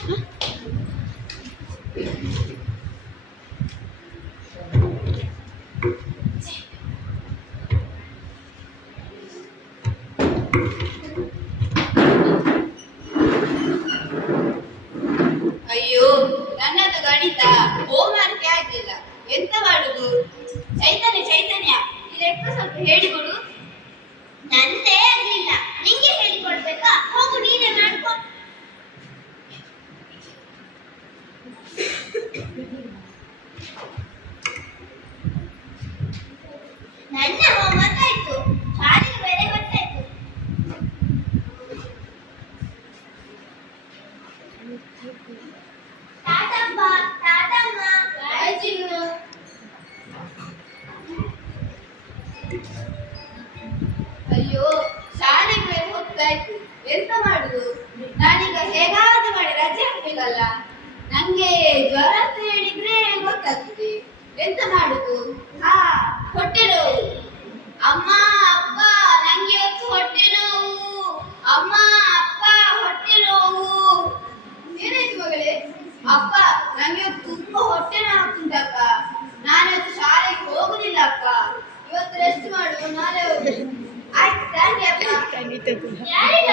ಅಯ್ಯೋ, ನನ್ನದು ಗಣಿತ ಹೋಮ್ವರ್ಕ್ ಆಗ್ಲಿಲ್ಲ. ಎಂತ ಮಾಡುದು? ಚೈತನ್ಯ ಚೈತನ್ಯ, ಇದೆಕ್ಕ ಸ್ವಲ್ಪ ಹೇಳಿಕೊಡು. ನಂದೇ ಆಗ್ಲಿಲ್ಲ, ನಿಂಗೆ ಹೇಳಿಕೊಡ್ಬೇಕಾ? ಹೋಗು, ನೀನೇ ಮಾಡ್ಕೊ. ನನ್ನ ಹೋಮ್ವರ್ಕ್ ಆಯ್ತು, ಶಾಲೆಗೆ ಬೇರೆ ಗೊತ್ತಾಯ್ತು. ಟಾಟಪ್ಪ, ಟಾಟಮ್ಮ. ಬಾಯ್ ಚಿನ್ನು. ಅಯ್ಯೋ, ಶಾಲೆಗೆ ಬೇರೆ ಹೋಗ್ತಾಯ್ತು. ಎಂತ ಮಾಡುದು? ನಾನೀಗ ಹೇಗಾದ್ರೂ ಮಾಡಿ ರಜೆ ಹಾಕ್ಬೇಕಲ್ಲ. ನಂಗೆ ಜ್ವರ ಅಂತ ಹೇಳಿದ್ರೆ ಗೊತ್ತಾಗ್ತದೆ. ಎಂತ ಮಾಡುದು? ಹಾ, ಹೊಟ್ಟೆ ನೋವು. ಅಮ್ಮ ಅಪ್ಪ, ನಂಗೆ ಇವತ್ತು ಹೊಟ್ಟೆ ನೋವು. ಅಮ್ಮ ಅಪ್ಪ, ಹೊಟ್ಟೆ ನೋವು. ಏನಾಯ್ತು ಮಗಳೇ? ಅಪ್ಪ, ನಂಗೆ ಇವತ್ತು ತುಂಬಾ ಹೊಟ್ಟೆ ನೋವು ಆಗ್ತುಂಟಪ್ಪ. ನಾನಿವತ್ತು ಶಾಲೆಗೆ ಹೋಗುದಿಲ್ಲ ಅಪ್ಪ. ಇವತ್ತು ರೆಸ್ಟ್ ಮಾಡು, ನಾಳೆ ಹೋಗು. ಆಯ್ತು, ಥ್ಯಾಂಕ್ ಯು ಅಪ್ಪ. ಯಾರಿಗೆ